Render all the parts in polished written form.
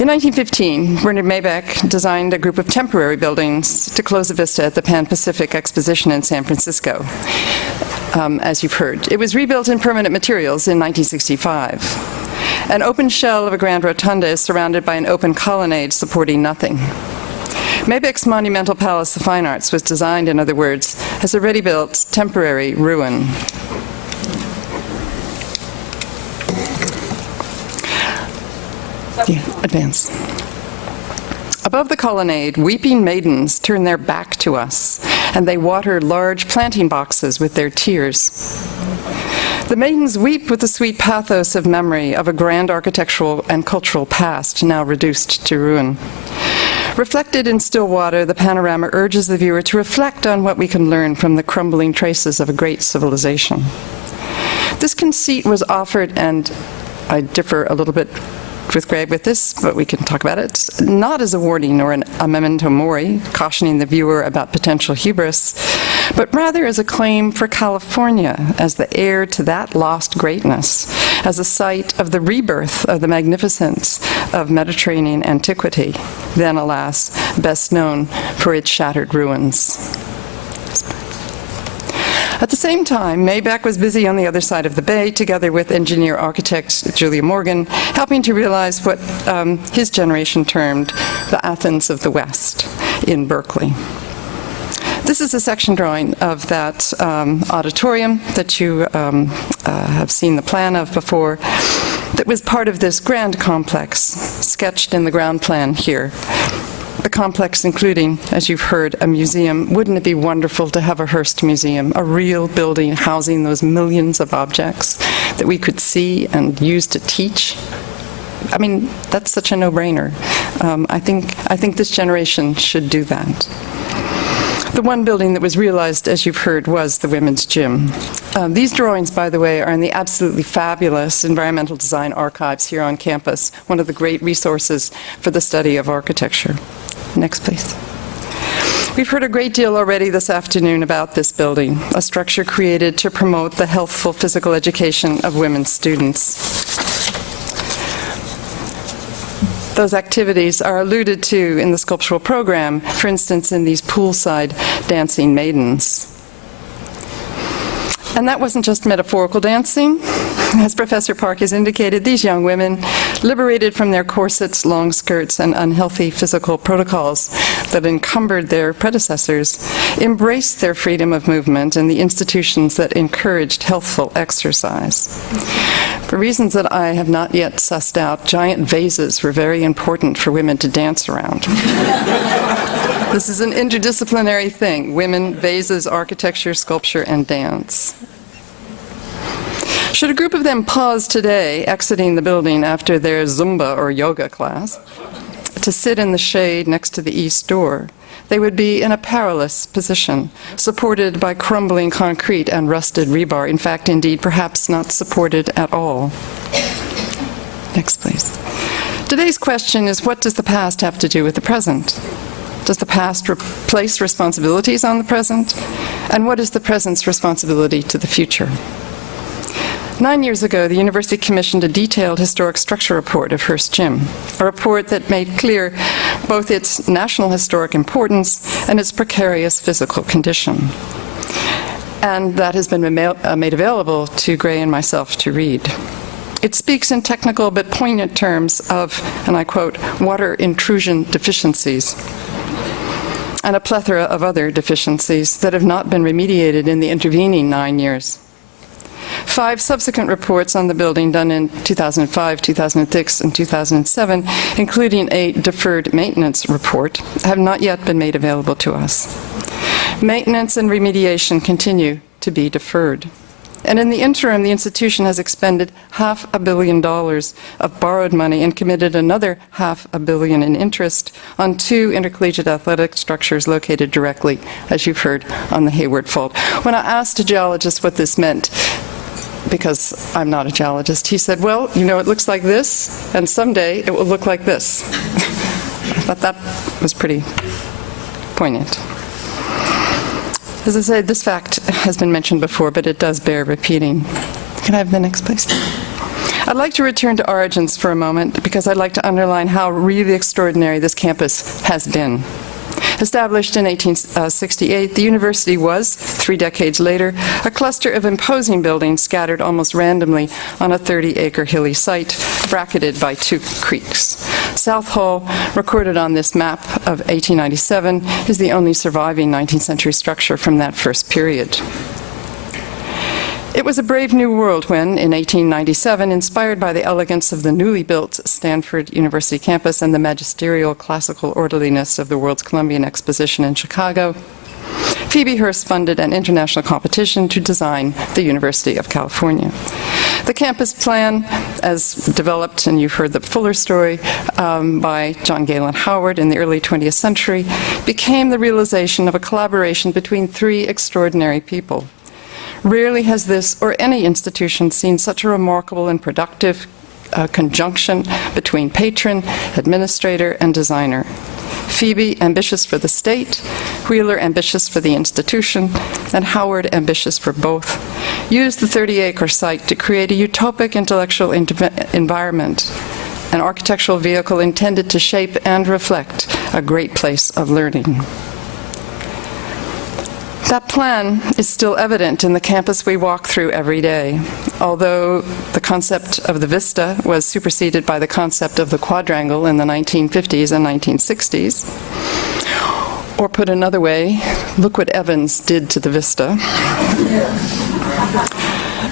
In 1915, Bernard Maybeck designed a group of temporary buildings to close a vista at the Pan-Pacific Exposition in San Francisco, as you've heard. It was rebuilt in permanent materials in 1965. An open shell of a grand rotunda is surrounded by an open colonnade supporting nothing. Maybeck's monumental Palace of Fine Arts was designed, in other words, as a ready-built temporary ruin. Yeah, advance. Above the colonnade, weeping maidens turn their back to us, and they water large planting boxes with their tears. The maidens weep with the sweet pathos of memory of a grand architectural and cultural past now reduced to ruin. Reflected in still water, the panorama urges the viewer to reflect on what we can learn from the crumbling traces of a great civilization. This conceit was offered, and I differ a little bit with Greg with this, but we can talk about it, not as a warning or a memento mori, cautioning the viewer about potential hubris, but rather as a claim for California as the heir to that lost greatness, as a site of the rebirth of the magnificence of Mediterranean antiquity, then, alas, best known for its shattered ruins. At the same time, Maybeck was busy on the other side of the bay, together with engineer-architect Julia Morgan, helping to realize what his generation termed the Athens of the West in Berkeley. This is a section drawing of that auditorium that you have seen the plan of before, that was part of this grand complex sketched in the ground plan here. The complex including, as you've heard, a museum. Wouldn't it be wonderful to have a Hearst museum, a real building housing those millions of objects that we could see and use to teach? I mean, that's such a no-brainer. I think this generation should do that. The one building that was realized, as you've heard, was the Women's Gym. These drawings, by the way, are in the absolutely fabulous Environmental Design Archives here on campus, one of the great resources for the study of architecture. Next, please. We've heard a great deal already this afternoon about this building, a structure created to promote the healthful physical education of women's students. Those activities are alluded to in the sculptural program, for instance, in these poolside dancing maidens. And that wasn't just metaphorical dancing. As Professor Park has indicated, these young women, liberated from their corsets, long skirts, and unhealthy physical protocols that encumbered their predecessors, embraced their freedom of movement in the institutions that encouraged healthful exercise. For reasons that I have not yet sussed out, giant vases were very important for women to dance around. This is an interdisciplinary thing: women, vases, architecture, sculpture, and dance. Should a group of them pause today, exiting the building after their Zumba or yoga class, to sit in the shade next to the east door, they would be in a perilous position, supported by crumbling concrete and rusted rebar. In fact, indeed, perhaps not supported at all. Next, please. Today's question is, what does the past have to do with the present? Does the past place responsibilities on the present? And what is the present's responsibility to the future? 9 years ago, the university commissioned a detailed historic structure report of Hearst Gym, a report that made clear both its national historic importance and its precarious physical condition. And that has been made available to Gray and myself to read. It speaks in technical but poignant terms of, and I quote, water intrusion deficiencies, and a plethora of other deficiencies that have not been remediated in the intervening 9 years. 5 subsequent reports on the building, done in 2005, 2006, and 2007, including a deferred maintenance report, have not yet been made available to us. Maintenance and remediation continue to be deferred. And in the interim, the institution has expended $500 million of borrowed money and committed another $500 million in interest on 2 intercollegiate athletic structures located directly, as you've heard, on the Hayward Fault. When I asked a geologist what this meant, because I'm not a geologist, he said, well, you know, it looks like this, and someday it will look like this. I thought that was pretty poignant. As I said, this fact has been mentioned before, but it does bear repeating. Can I have the next, please? I'd like to return to origins for a moment because I'd like to underline how really extraordinary this campus has been. Established in 1868, the university was, 3 decades later, a cluster of imposing buildings scattered almost randomly on a 30-acre hilly site, bracketed by 2 creeks. South Hall, recorded on this map of 1897, is the only surviving 19th century structure from that first period. It was a brave new world when, in 1897, inspired by the elegance of the newly built Stanford University campus and the magisterial classical orderliness of the World's Columbian Exposition in Chicago, Phoebe Hearst funded an international competition to design the University of California. The campus plan, as developed, and you've heard the fuller story, by John Galen Howard in the early 20th century, became the realization of a collaboration between 3 extraordinary people. Rarely has this or any institution seen such a remarkable and productive conjunction between patron, administrator, and designer. Phoebe, ambitious for the state, Wheeler, ambitious for the institution, and Howard, ambitious for both, used the 30-acre site to create a utopic intellectual environment, an architectural vehicle intended to shape and reflect a great place of learning. That plan is still evident in the campus we walk through every day, although the concept of the vista was superseded by the concept of the quadrangle in the 1950s and 1960s. Or put another way, look what Evans did to the vista.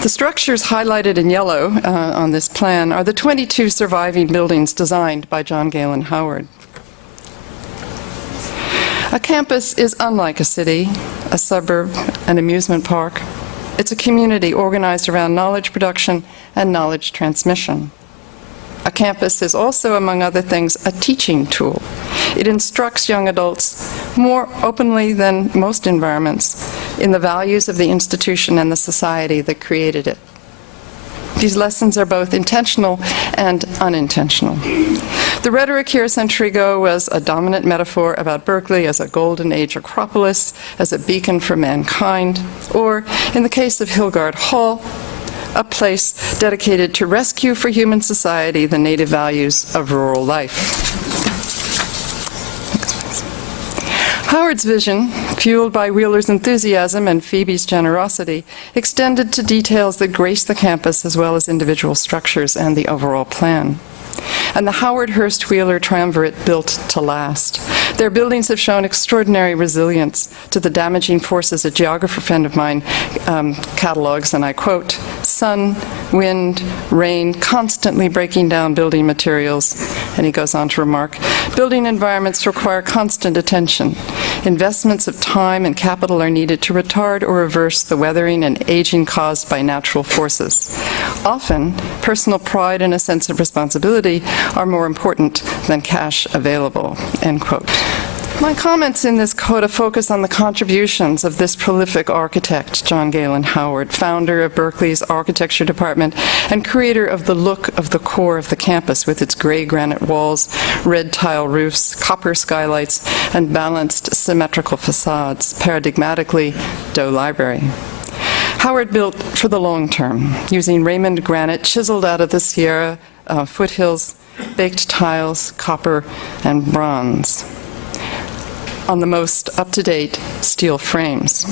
The structures highlighted in yellow on this plan are the 22 surviving buildings designed by John Galen Howard. A campus is unlike a city, a suburb, an amusement park. It's a community organized around knowledge production and knowledge transmission. A campus is also, among other things, a teaching tool. It instructs young adults more openly than most environments in the values of the institution and the society that created it. These lessons are both intentional and unintentional. The rhetoric here a century ago was a dominant metaphor about Berkeley as a golden age acropolis, as a beacon for mankind, or, in the case of Hillgard Hall, a place dedicated to rescue for human society the native values of rural life. Howard's vision, fueled by Wheeler's enthusiasm and Phoebe's generosity, extended to details that grace the campus as well as individual structures and the overall plan. And the Howard-Hearst-Wheeler triumvirate built to last. Their buildings have shown extraordinary resilience to the damaging forces a geographer friend of mine catalogs, and I quote, sun, wind, rain, constantly breaking down building materials. And he goes on to remark, building environments require constant attention. Investments of time and capital are needed to retard or reverse the weathering and aging caused by natural forces. Often, personal pride and a sense of responsibility are more important than cash available, end quote. My comments in this coda focus on the contributions of this prolific architect, John Galen Howard, founder of Berkeley's architecture department and creator of the look of the core of the campus with its gray granite walls, red tile roofs, copper skylights, and balanced symmetrical facades, paradigmatically Doe Library. Howard built for the long term, using Raymond granite chiseled out of the Sierra foothills, baked tiles, copper, and bronze on the most up-to-date steel frames.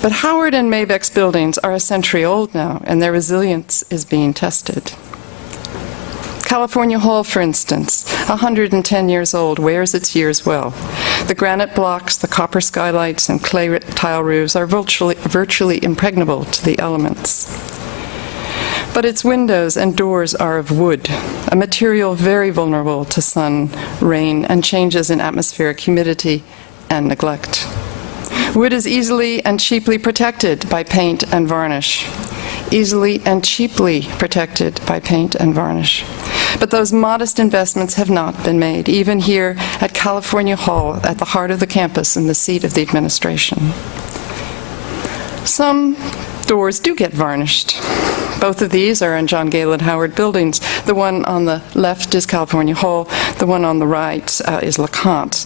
But Howard and Mabeck's buildings are a century old now, and their resilience is being tested. California Hall, for instance, 110 years old, wears its years well. The granite blocks, the copper skylights, and clay tile roofs are virtually impregnable to the elements. But its windows and doors are of wood, a material very vulnerable to sun, rain, and changes in atmospheric humidity and neglect. Wood is easily and cheaply protected by paint and varnish. Easily and cheaply protected by paint and varnish. But those modest investments have not been made, even here at California Hall, at the heart of the campus and the seat of the administration. Some doors do get varnished. Both of these are in John Galen Howard buildings. The one on the left is California Hall. The one on the right is LeConte,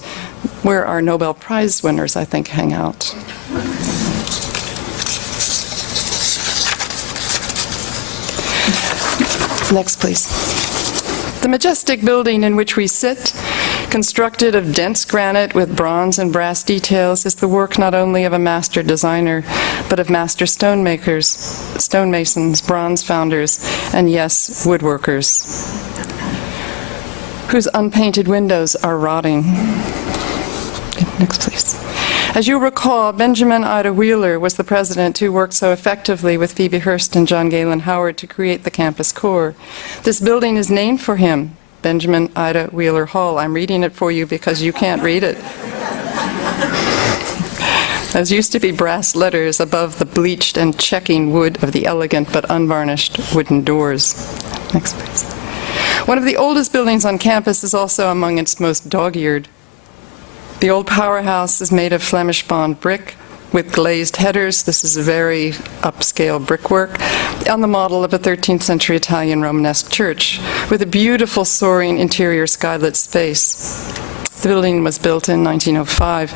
where our Nobel Prize winners, I think, hang out. Next, please. The majestic building in which we sit, constructed of dense granite with bronze and brass details, is the work not only of a master designer, but of master stonemakers, stonemasons, bronze founders, and yes, woodworkers, whose unpainted windows are rotting. Next, please. As you'll recall, Benjamin Ida Wheeler was the president who worked so effectively with Phoebe Hearst and John Galen Howard to create the campus core. This building is named for him, Benjamin Ida Wheeler Hall. I'm reading it for you because you can't read it. Those used to be brass letters above the bleached and checking wood of the elegant but unvarnished wooden doors. Next, please. One of the oldest buildings on campus is also among its most dog-eared. The old powerhouse is made of Flemish bond brick with glazed headers. This is a very upscale brickwork on the model of a 13th century Italian Romanesque church with a beautiful soaring interior skylit space. The building was built in 1905.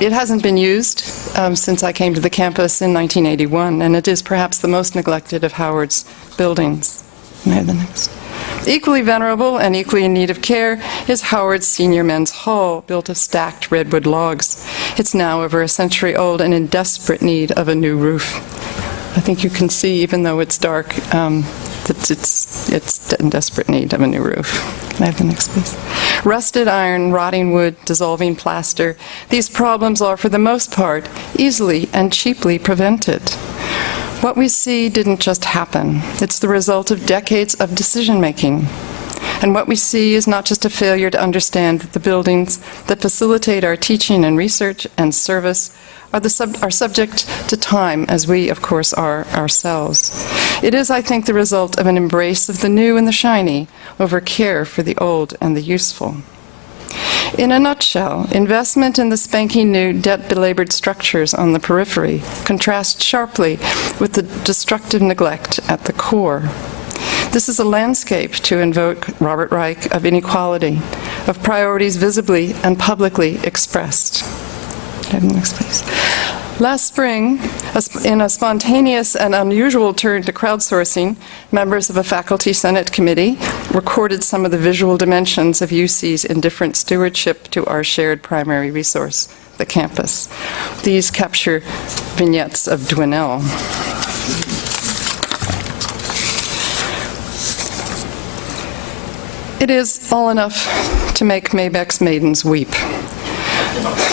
It hasn't been used since I came to the campus in 1981, and it is perhaps the most neglected of Howard's buildings. May I have the next? Equally venerable and equally in need of care is Howard's Senior Men's Hall, built of stacked redwood logs. It's now over a century old and in desperate need of a new roof. I think you can see, even though it's dark, that it's in desperate need of a new roof. Can I have the next, please? Rusted iron, rotting wood, dissolving plaster. These problems are, for the most part, easily and cheaply prevented. What we see didn't just happen. It's the result of decades of decision-making. And what we see is not just a failure to understand that the buildings that facilitate our teaching and research and service are subject to time, as we, of course, are ourselves. It is, I think, the result of an embrace of the new and the shiny over care for the old and the useful. In a nutshell, investment in the spanking new debt-belabored structures on the periphery contrasts sharply with the destructive neglect at the core. This is a landscape, to invoke Robert Reich, of inequality, of priorities visibly and publicly expressed. Next, please. Last spring, in a spontaneous and unusual turn to crowdsourcing, members of a faculty senate committee recorded some of the visual dimensions of UC's indifferent stewardship to our shared primary resource, the campus. These capture vignettes of Dwinelle. It is all enough to make Maybeck's maidens weep.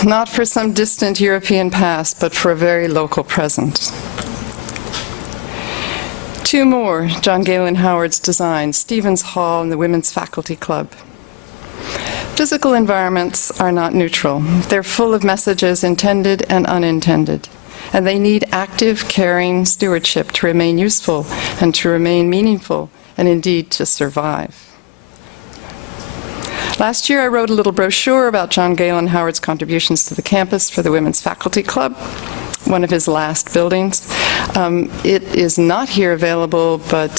Not for some distant European past, but for a very local present. Two more, John Galen Howard's designs, Stevens Hall and the Women's Faculty Club. Physical environments are not neutral. They're full of messages intended and unintended, and they need active, caring stewardship to remain useful and to remain meaningful, and indeed to survive. Last year, I wrote a little brochure about John Galen Howard's contributions to the campus for the Women's Faculty Club, one of his last buildings. It is not here available, but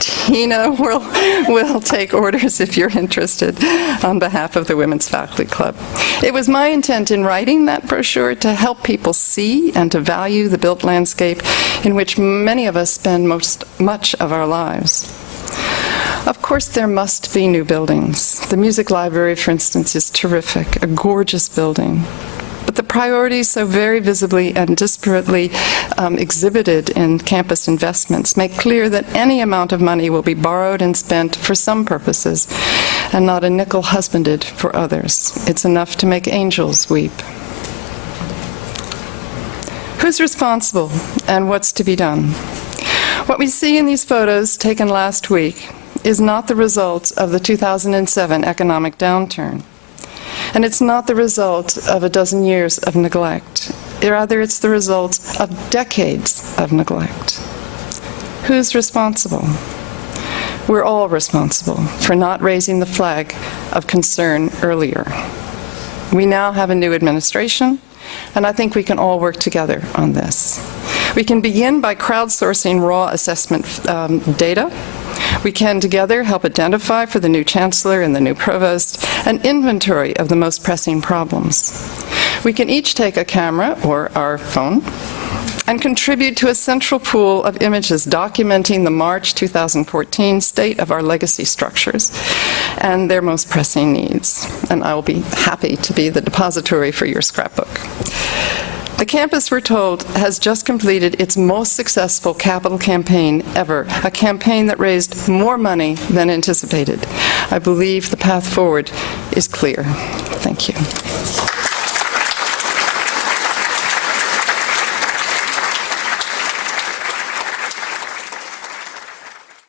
Tina will take orders if you're interested on behalf of the Women's Faculty Club. It was my intent in writing that brochure to help people see and to value the built landscape in which many of us spend much of our lives. Of course, there must be new buildings. The music library, for instance, is terrific, a gorgeous building. But the priorities so very visibly and disparately exhibited in campus investments make clear that any amount of money will be borrowed and spent for some purposes and not a nickel husbanded for others. It's enough to make angels weep. Who's responsible and what's to be done? What we see in these photos taken last week is not the result of the 2007 economic downturn. And it's not the result of a dozen years of neglect. Rather, it's the result of decades of neglect. Who's responsible? We're all responsible for not raising the flag of concern earlier. We now have a new administration, and I think we can all work together on this. We can begin by crowdsourcing raw assessment data. We can together help identify for the new chancellor and the new provost an inventory of the most pressing problems. We can each take a camera or our phone and contribute to a central pool of images documenting the March 2014 state of our legacy structures and their most pressing needs. And I will be happy to be the depository for your scrapbook. The campus, we're told, has just completed its most successful capital campaign ever, a campaign that raised more money than anticipated. I believe the path forward is clear. Thank you.